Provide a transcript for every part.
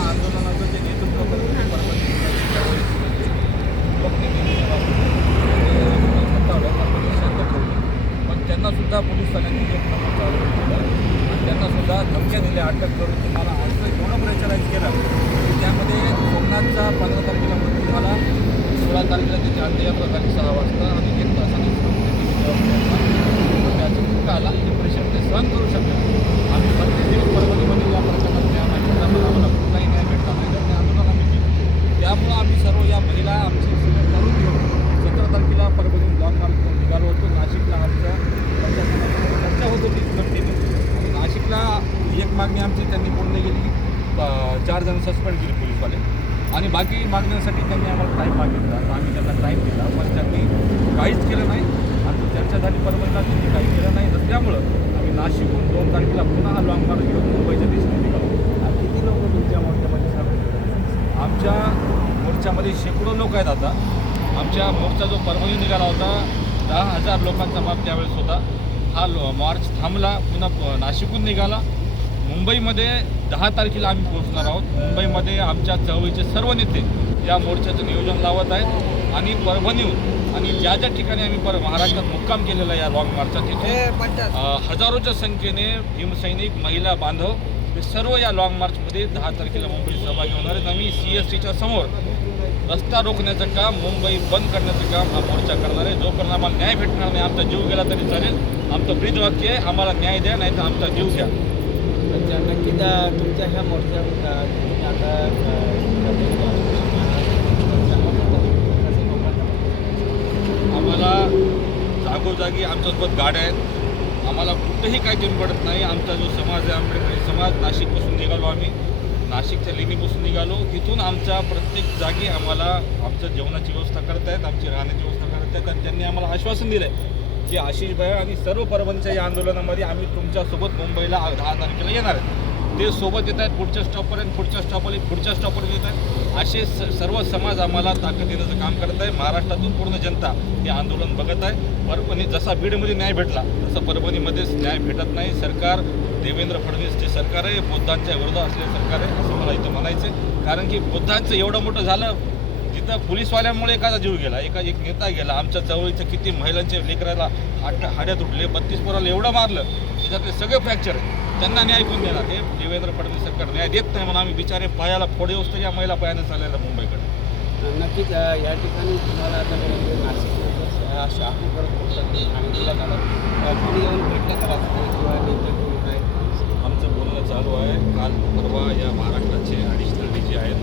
आंदोलनाचं जे नेतृत्व करते परभणी म्हणजे शांत ठेवली पण त्यांनासुद्धा चालू केलं आणि त्यांनासुद्धा धमक्या दिल्या अटक करून तुम्हाला असं एवढं प्रेशराईज केलं की त्यामध्ये सोमनाथचा पंधरा तारखेला मृत्यू सोळा तारखेला त्याच्या अंत्ययात्रा झाली सहा वाजता आणि एक तासाने त्याचा धोका आला हे प्रेशर ते सहन करू शकले आम्ही प्रत्येक दिवस परभणीमध्ये या प्रकरणात न्याय मागितला पण आम्हाला कुठलाही न्याय भेटला नाही तर त्या आंदोलन आम्ही केलं त्यामुळं आम्ही सर्व या महिला आमची सगळे करून घेऊन सतरा तारखेला परभणी ब्लॉक मार्ग निघालो होतो नाशिकला आमच्या प्रशासनाची चर्चा होत होती कंटिन्यू आणि नाशिकला एक मागणी आमची त्यांनी पूर्ण केली. चार जण सस्पेंड केले पोलीसवाले. आणि बाकी मागण्यांसाठी त्यांनी आम्हाला टाईम मागितला. तर आम्ही त्यांना टाईम दिला. पण त्यांनी काहीच केलं नाही. आणि चर्चा झाली परभणीला त्यांनी काही केलं नाही. तर त्यामुळं आम्ही नाशिकहून दोन तारखेला पुन्हा हा लॉंग मार्ग घेऊन मुंबईच्या दिशेने निघालो. किती लोक तुमच्या मोर्चामध्ये सामील आमच्या मोर्चामध्ये शेकडो लोक आहेत आता. आमच्या मोर्चा जो परभणी निघाला होता दहा हजार लोकांचा माप त्यावेळेस होता. हा लो मार्च थांबला पुन्हा नाशिकहून निघाला. मुंबईमध्ये दहा तारखेला आम्ही पोहोचणार आहोत. मुंबईमध्ये आमच्या चळवळीचे सर्व नेते या मोर्चाचं नियोजन लावत आहेत. आणि परभणीहून आणि ज्या ज्या ठिकाणी आम्ही पर महाराष्ट्रात मुक्काम केलेला आहे या लॉंग मार्चचा तिथे हजारोच्या संख्येने भीमसैनिक महिला बांधव हे सर्व या लाँग मार्चमध्ये दहा तारखेला मुंबईत सहभागी होणार आहेत. आम्ही सी एस टीच्या समोर रस्ता रोखण्याचं काम मुंबई बंद करण्याचं काम हा मोर्चा करणार आहे. जोपर्यंत आम्हाला न्याय भेटणार नाही आमचा जीव गेला तरी चालेल. आमचं ब्रीद वाक्य आहे आम्हाला न्याय द्या नाही तर आमचा जीव घ्या. अच्छा नक्कीच त्या तुमच्या ह्या मोर्चा तुम्ही आता आम्हाला जागोजागी आमच्यासोबत गाड्या आहेत. आम्हाला कुठंही काही कमी पडत नाही. आमचा जो समाज आहे आंबेडकरी समाज नाशिकपासून निघालो आम्ही. नाशिकच्या लेणीपासून निघालो. तिथून आमच्या प्रत्येक जागी आम्हाला आमच्या जेवणाची व्यवस्था करतायत आमची राहण्याची व्यवस्था करतायत आणि त्यांनी आम्हाला आश्वासन दिलं आहे की आशिष भाई आणि सर्व परभणीच्या या आंदोलनामध्ये आम्ही तुमच्यासोबत मुंबईला दहा तारखेला येणार आहे. ते सोबत येत आहेत पुढच्या स्टॉपपर्यंत पुढच्या स्टॉपवर पुढच्या स्टॉपवर येत आहेत. असे स- सर्व समाज आम्हाला ताकद देण्याचं काम करत आहे. महाराष्ट्रातून पूर्ण जनता हे आंदोलन बघत आहे. परभणी जसा बीडमध्ये न्याय भेटला तसं परभणीमध्येच न्याय भेटत नाही. सरकार देवेंद्र फडणवीस जे सरकार आहे बुद्धांच्या विरोधात असलेलं सरकार आहे असं मला इथं म्हणायचं आहे कारण की बुद्धांचं एवढं मोठं झालं जिथं पोलीसवाल्यांमुळे एखादा जीव गेला एका एक नेता गेला आमच्या चळवळीच्या किती महिलांच्या लेकराला हाट हाड्या तुटले बत्तीस पोराला एवढं मारलं त्याच्यातले सगळे फ्रॅक्चर आहे त्यांना न्याय कोण देणार? हे देवेंद्र फडणवीस सरकार न्याय देत नाही म्हणून आम्ही बिचारे पायाला फोडे असतो या महिला पायाने चाललेला मुंबईकडे. नक्कीच या ठिकाणी तुम्हाला आता शाहू करत पोहोचतात येऊन भेटलं करा आमचं बोलणं चालू आहे. काल परवा या महाराष्ट्राचे ॲडिशनल डी जी आहेत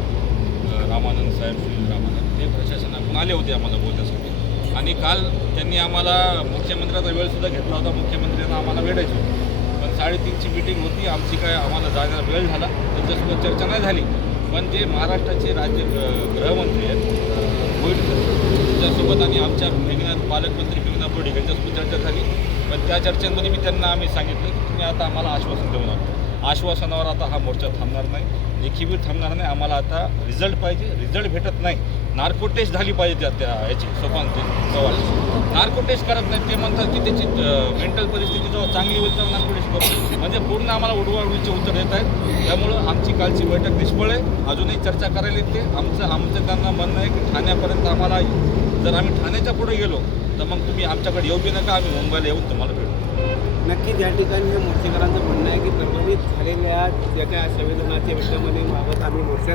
अ, रामानंद साहेब सुनील रामानंद ते प्रशासनाकडून आले होते आम्हाला बोलण्यासाठी. आणि काल त्यांनी आम्हाला मुख्यमंत्र्याचा वेळसुद्धा घेतला होता. मुख्यमंत्र्यांना आम्हाला भेटायचं होतं. पण साडेतीनची मिटिंग होती. आमची काय आम्हाला जागा वेळ झाला. त्यांच्यासोबत चर्चा नाही झाली. पण जे महाराष्ट्राचे राज्य ग- गृहमंत्री आहेत अ, त्यांच्यासोबत आणि आमच्या मेघनाथ पालकमंत्री मेघनाथ बोर्डे यांच्यासोबत चर्चा झाली. पण त्या चर्चेमध्ये मी त्यांना आम्ही सांगितलं की तुम्ही आता आम्हाला आश्वासन देऊ नका. आश्वासनावर आता हा मोर्चा थांबणार नाही. लेखी थांबणार नाही. आम्हाला आता रिझल्ट पाहिजे. रिझल्ट भेटत नाही. नार्को टेस्ट झाली पाहिजे त्या त्या याची. सोपान ते चव्हाण नार्को टेस्ट करत नाही. ते म्हणतात की त्याची मेंटल परिस्थिती जेव्हा चांगली होईल तेव्हा नार्को टेस्ट करतो म्हणजे पूर्ण आम्हाला उडवाउडवीचे उत्तर देत आहेत. त्यामुळं आमची कालची बैठक निष्फळ आहे. अजूनही चर्चा करायला येते. आमचं आमचं त्यांना म्हणणं आहे की ठाण्यापर्यंत आम्हाला जर आम्ही ठाण्याच्या पुढे गेलो तर मग तुम्ही आमच्याकडे येऊ बी नका. आम्ही मुंबईला येऊन तुम्हाला नक्कीच या ठिकाणी हे मोर्चेकरांचं म्हणणं आहे की प्रभावित झालेल्या ज्या त्या संविधानाच्या विषयामध्ये मागत आम्ही मोर्चा